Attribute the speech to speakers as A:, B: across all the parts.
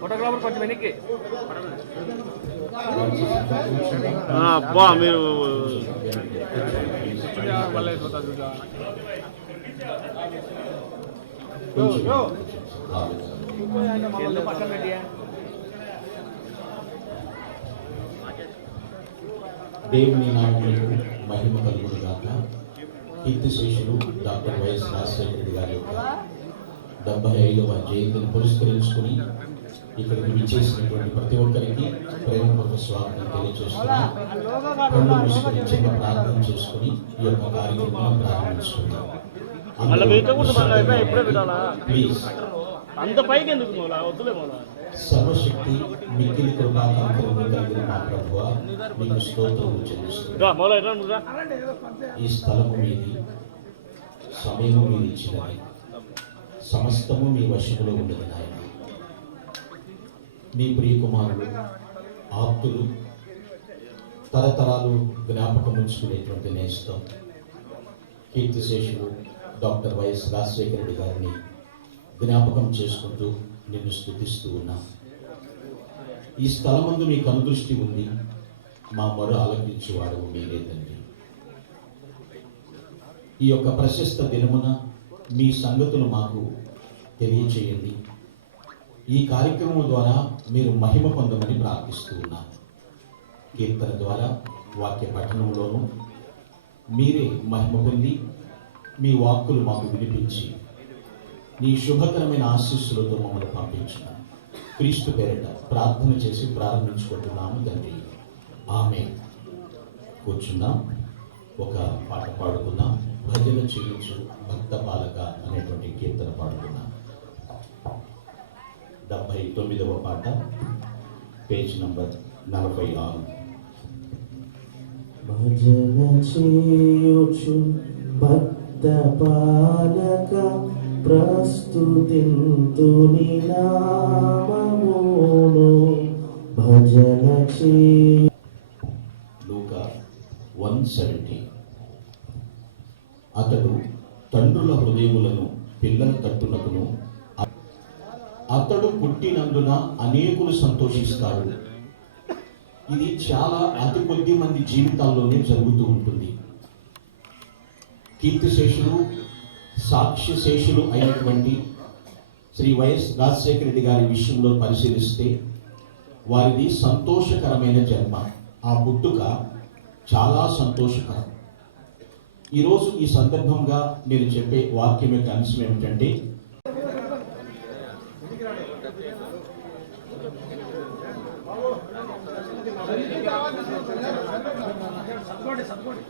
A: Photographer కొంచెం వెనక్కి. అబ్బా మీరు పక్కన దేవుని నామములకు మహిమ కలుగును గాక. కీర్తి శేషులు డాక్టర్ వైఎస్ రాజశేఖర రెడ్డి గారి యొక్క డెబ్బై ఐదవ జయంతిని పురస్కరించుకుని ఇక్కడికి విచ్చేసినటువంటి ప్రతి ఒక్కరికి ప్రేమపూర్వక స్వాగతం తెలియజేస్తున్నాం కళ్ళు మూసుకొని చిన్న ప్రార్థన చేసుకుని ఈ యొక్క కార్యక్రమాన్ని ప్రారంభించుకుందాం ప్లీజ్ అంత పైకి ఎందుకు మోలా వద్దులే మోలా సర్వశక్తి మిక్కిలి కృపాకాంతరము కలిగిన మా ప్రభువ మీకు స్తోత్రములు చెల్లిస్తున్నాం ఈ స్థలము మీది సమయము మీరు ఇచ్చినది. సమస్తము మీ వశములో ఉన్నది నాయన. మీ ప్రియకుమారుడు ఆప్తులు తరతరాలు జ్ఞాపకం ఉంచుకునేటువంటి నేస్తం కీర్తిశేషులు డాక్టర్ వైఎస్ రాజశేఖర రెడ్డి గారిని జ్ఞాపకం చేసుకుంటూ నిన్ను స్థుతిస్తూ ఉన్నా. ఈ స్థలమందు మీకు అనుదృష్టి ఉంది మా మరో ఆలోచించేవాడు మీరేదండి ఈ యొక్క ప్రశస్త దినమున మీ సంగతులు మాకు తెలియచేయండి. ఈ కార్యక్రమం ద్వారా మీరు మహిమ పొందమని ప్రార్థిస్తూ ఉన్నాను కీర్తన ద్వారా వాక్య పఠనంలోనూ మీరే మహిమ పొంది మీ వాక్కులు మాకు వినిపించి నీ శుభకరమైన ఆశీస్సులతో మమ్మల్ని పంపించిన క్రీస్తు పేరిట ప్రార్థన చేసి ప్రారంభించుకుంటున్నాము తండ్రి. ఆమె కూర్చున్నాం. ఒక పాట పాడుకుందాం. భజన చేయించు భక్త బాలక అనేటువంటి కీర్తన పాడుకున్నాం డెబ్బై తొమ్మిదవ పాట పేజ్ నంబర్ నలభై ఆరు. భజన చేయుచు భక్త పాలక ప్రస్తుతింతుని నామమును భజన చేయ లూక వన్ సెవెంటీ. అతడు తండ్రుల హృదయములను పిల్లల తట్టునకును అతడు పుట్టినందున అనేకులు సంతోషిస్తారు. ఇది చాలా అతి కొద్ది మంది జీవితాల్లోనే జరుగుతూ ఉంటుంది. కీర్తిశేషులు సాక్ష్యశేషులు అయినటువంటి శ్రీ వైఎస్ రాజశేఖర రెడ్డి గారి విషయంలో పరిశీలిస్తే వారిది సంతోషకరమైన జన్మ. ఆ పుట్టుక చాలా సంతోషకరం. ఈరోజు ఈ సందర్భంగా నేను చెప్పే వాక్యం యొక్క అంశం ఏమిటంటే సరిపోండి సరిపోండి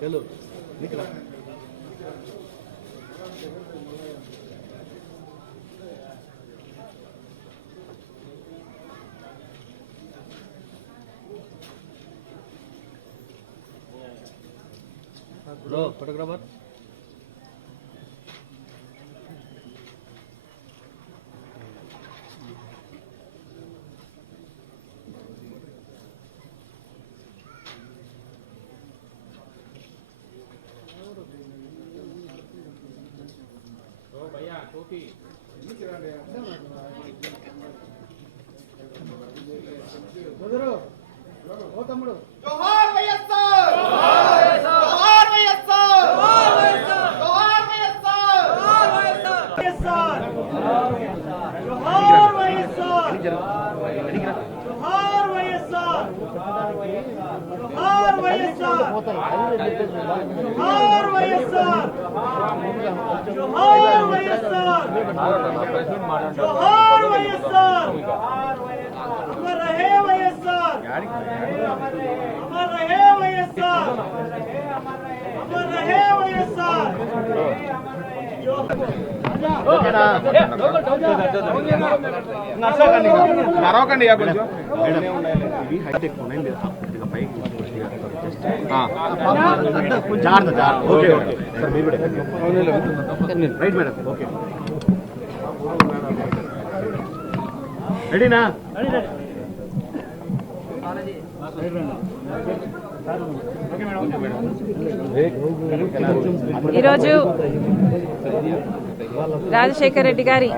A: చలో ఇక్కడ పడకరాబాద్
B: కుదరు ఓ తమ్ముడు.
A: నరవకండి కొంచెం.
C: ఇది హైట్ ఎక్కువ పైకి.
A: రైట్ మేడం ఓకే రెడీనా
D: ఈరోజు రాజశేఖర్ రెడ్డి గారి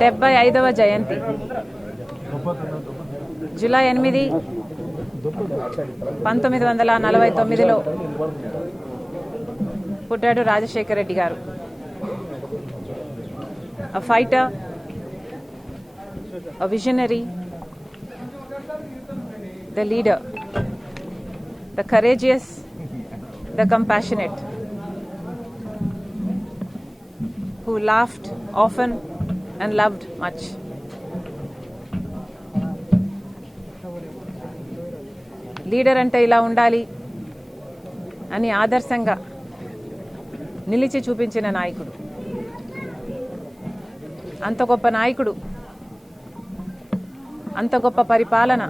D: డెబ్బై ఐదవ జయంతి. జూలై ఎనిమిది పంతొమ్మిది వందల నలభై తొమ్మిదిలో పుట్టాడు రాజశేఖర రెడ్డి గారు a fighter, a visionary, the leader, the courageous, the compassionate, who laughed often and loved much. Leader అంటే ఇలా ఉండాలి అని ఆదర్శంగా నిలిచి చూపించిన నాయకుడు. అంత గొప్ప నాయకుడు అంత గొప్ప పరిపాలన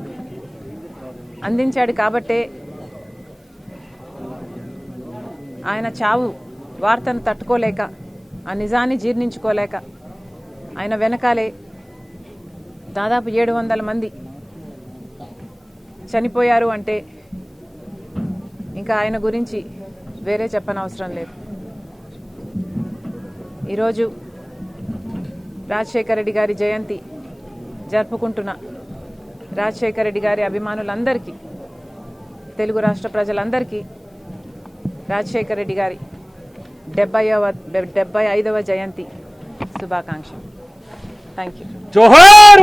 D: అందించాడు కాబట్టే ఆయన చావు వార్తను తట్టుకోలేక ఆ నిజాన్ని జీర్ణించుకోలేక ఆయన వెనకాలే దాదాపు ఏడు వందల మంది చనిపోయారు అంటే ఇంకా ఆయన గురించి వేరే చెప్పనవసరం లేదు. ఈరోజు రాజశేఖర రెడ్డి గారి జయంతి జరుపుకుంటున్న రాజశేఖర రెడ్డి గారి అభిమానులందరికీ తెలుగు రాష్ట్ర ప్రజలందరికీ రాజశేఖర రెడ్డి గారి డెబ్బైవ డెబ్బై ఐదవ జయంతి శుభాకాంక్ష థ్యాంక్ యూ
E: జోహార్